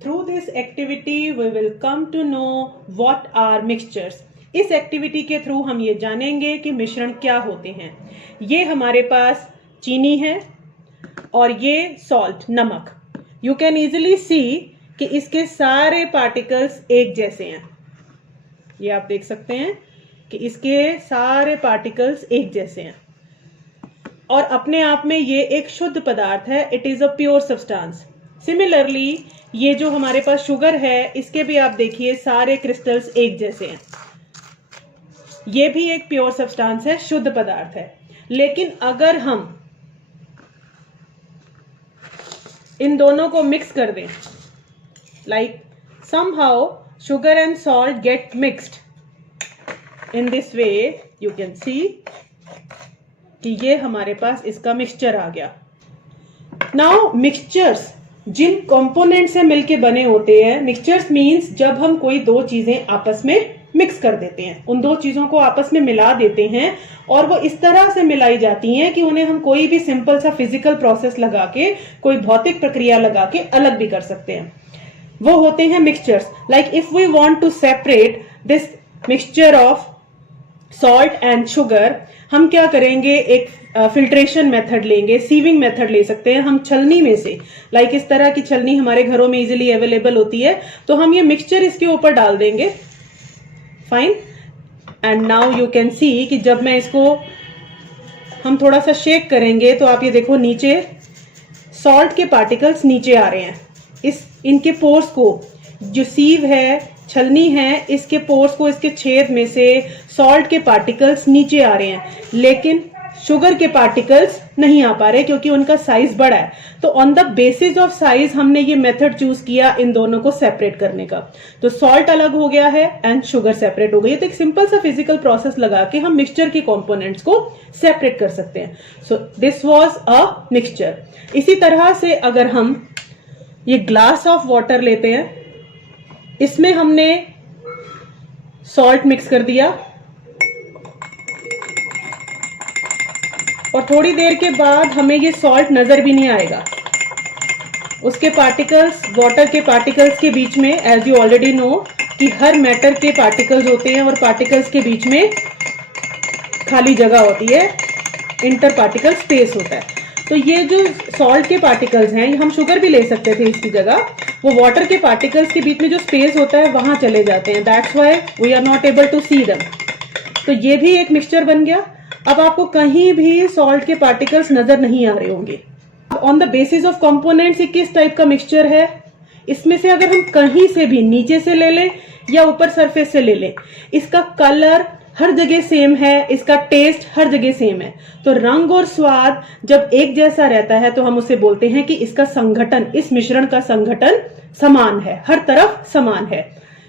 Through this activity we will come to know what are mixtures. इस activity के through हम ये जानेंगे कि मिश्रण क्या होते हैं। ये हमारे पास चीनी है और ये सॉल्ट, नमक। यू कैन इजिली सी कि इसके सारे पार्टिकल्स एक जैसे हैं। ये आप देख सकते हैं कि इसके सारे पार्टिकल्स एक जैसे हैं और अपने आप में ये एक शुद्ध पदार्थ है। It is a pure substance. Similarly ये जो हमारे पास शुगर है, इसके भी आप देखिए सारे क्रिस्टल्स एक जैसे हैं। ये भी एक प्योर सब्सटेंस है, शुद्ध पदार्थ है। लेकिन अगर हम इन दोनों को मिक्स कर दें, like somehow sugar and salt get mixed in this way, you can see कि ये हमारे पास इसका मिक्सचर आ गया। नाउ मिक्सचर्स जिन कंपोनेंट से मिलके बने होते हैं, मिक्सचर्स मींस जब हम कोई दो चीजें आपस में मिक्स कर देते हैं, उन दो चीजों को आपस में मिला देते हैं और वो इस तरह से मिलाई जाती हैं कि उन्हें हम कोई भी सिंपल सा फिजिकल प्रोसेस लगा के, कोई भौतिक प्रक्रिया लगा के अलग भी कर सकते हैं। वो होते हैं mixtures. Like if we want to separate this mixture of salt and sugar, हम क्या करेंगे, एक फिल्ट्रेशन मेथड लेंगे, सीविंग मेथड ले सकते हैं हम छलनी में से। लाइक इस तरह की छलनी हमारे घरों में इजीली अवेलेबल होती है, तो हम ये मिक्सचर इसके ऊपर डाल देंगे। Fine. And now you can see कि जब मैं इसको हम थोड़ा सा शेक करेंगे तो आप ये देखो नीचे सॉल्ट के पार्टिकल्स नीचे आ रहे हैं। इनके पोर्स को, जो सीव है, छलनी है, इसके पोर्स को, इसके छेद में से सॉल्ट के पार्टिकल्स नीचे आ रहे हैं, लेकिन शुगर के पार्टिकल्स नहीं आ पा रहे क्योंकि उनका साइज बड़ा है। तो on the basis of size हमने ये मेथड चूज किया इन दोनों को सेपरेट करने का। तो सॉल्ट अलग हो गया है एंड शुगर सेपरेट हो गई है। तो एक सिंपल सा फिजिकल प्रोसेस लगा के हम मिक्सचर के कंपोनेंट्स को सेपरेट कर सकते हैं। So this was a mixture. इसी तरह से अगर हम ये ग्लास ऑफ वाटर लेते हैं, इसमें हमने सॉल्ट मिक्स कर दिया और थोड़ी देर के बाद हमें ये सॉल्ट नजर भी नहीं आएगा। उसके पार्टिकल्स, वाटर के पार्टिकल्स के बीच में, एज यू ऑलरेडी नो कि हर मैटर के पार्टिकल्स होते हैं और पार्टिकल्स के बीच में खाली जगह होती है, इंटर पार्टिकल स्पेस होता है। तो ये जो सॉल्ट के पार्टिकल्स हैं, हम शुगर भी ले सकते थे इसकी जगह, वो वाटर के पार्टिकल्स के बीच में जो स्पेस होता है वहां चले जाते हैं। That's why we are not able to see them. तो ये भी एक मिक्सचर बन गया। अब आपको कहीं भी सॉल्ट के पार्टिकल्स नजर नहीं आ रहे होंगे। On the basis of components, किस टाइप का मिक्सचर है, इसमें से अगर हम कहीं से भी नीचे से ले लें या ऊपर सरफेस से ले लें, इसका कलर हर जगह सेम है, इसका टेस्ट हर जगह सेम है। तो रंग और स्वाद जब एक जैसा रहता है तो हम उसे बोलते हैं कि इसका संघटन, इस मिश्रण का संघटन समान है, हर तरफ समान है।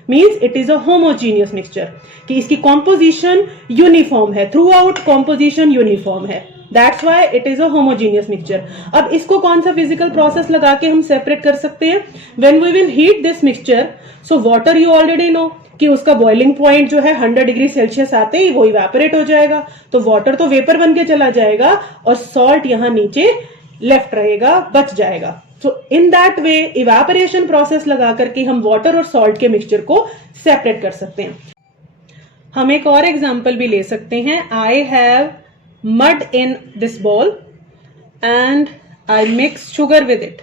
Means it is a homogeneous mixture, कि इसकी कॉम्पोजिशन यूनिफॉर्म है, थ्रू आउट कॉम्पोजिशन यूनिफॉर्म है। That's why it is a homogeneous mixture. अब इसको कौन सा फिजिकल प्रोसेस लगा के हम सेपरेट कर सकते हैं? When we will heat this mixture, so water you already know कि उसका बॉइलिंग पॉइंट जो है 100 डिग्री सेल्सियस आते ही वो इवेपोरेट हो जाएगा। तो वाटर तो वेपर बन के चला जाएगा और सॉल्ट यहां नीचे लेफ्ट रहेगा, बच जाएगा। So in that way evaporation process लगा करके हम वाटर और सॉल्ट के मिक्सचर को सेपरेट कर सकते हैं। हम एक और एग्जांपल भी ले सकते हैं। I have mud in this ball and I mix sugar with it.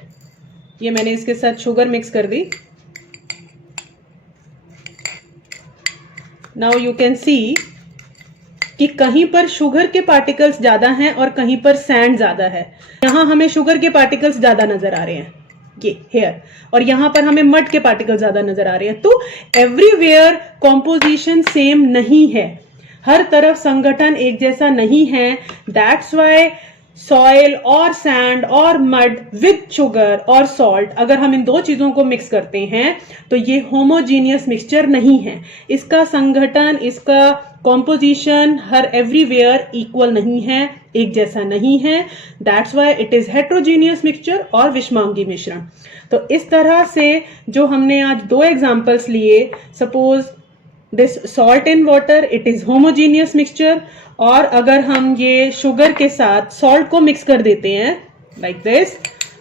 ये मैंने इसके साथ शुगर मिक्स कर दी। नाउ यू कैन सी कि कहीं पर शुगर के पार्टिकल्स ज्यादा हैं और कहीं पर सैंड ज्यादा है। यहां हमें शुगर के पार्टिकल्स ज्यादा नजर आ रहे हैं, ये हेयर, और यहां पर हमें मड के पार्टिकल्स ज्यादा नजर आ रहे हैं। तो एवरीवेयर कॉम्पोजिशन सेम नहीं है, हर तरफ संगठन एक जैसा नहीं है। दैट्स व्हाई सॉइल और सैंड और मड विद शुगर और सॉल्ट, अगर हम इन दो चीजों को मिक्स करते हैं तो ये होमोजीनियस मिक्सचर नहीं है। इसका संगठन, इसका कॉम्पोजिशन हर एवरीवेयर इक्वल नहीं है, एक जैसा नहीं है। That's why it is heterogeneous mixture और विषमांगी मिश्रण। तो इस तरह से जो हमने आज दो एग्जांपल्स लिए, suppose this salt in water, it is homogeneous mixture, और अगर हम ये शुगर के साथ सॉल्ट को मिक्स कर देते हैं लाइक दिस,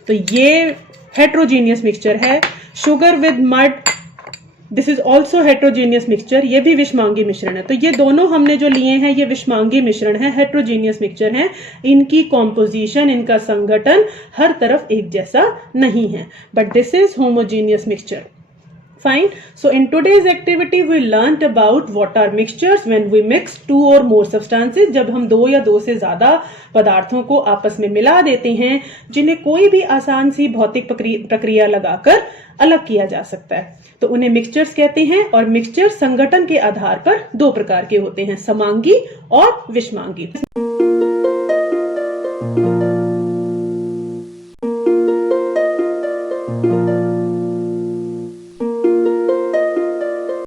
तो ये हेट्रोजीनियस मिक्सचर है। Sugar with mud, this is also heterogeneous mixture, ये भी विषमांगी मिश्रण है। तो ये दोनों हमने जो लिए हैं ये विषमांगी मिश्रण है, हेट्रोजीनियस मिक्सचर है। इनकी कॉम्पोजिशन, इनका संगठन हर तरफ एक जैसा नहीं है, but this is homogeneous mixture. Fine. So in today's activity we learnt about what are mixtures when we mix two or more substances. जब हम दो या दो से ज्यादा पदार्थों को आपस में मिला देते हैं जिन्हें कोई भी आसान सी भौतिक प्रक्रिया लगाकर अलग किया जा सकता है, तो उन्हें मिक्सचर्स कहते हैं। और मिक्सचर संगठन के आधार पर दो प्रकार के होते हैं, समांगी और विषमांगी।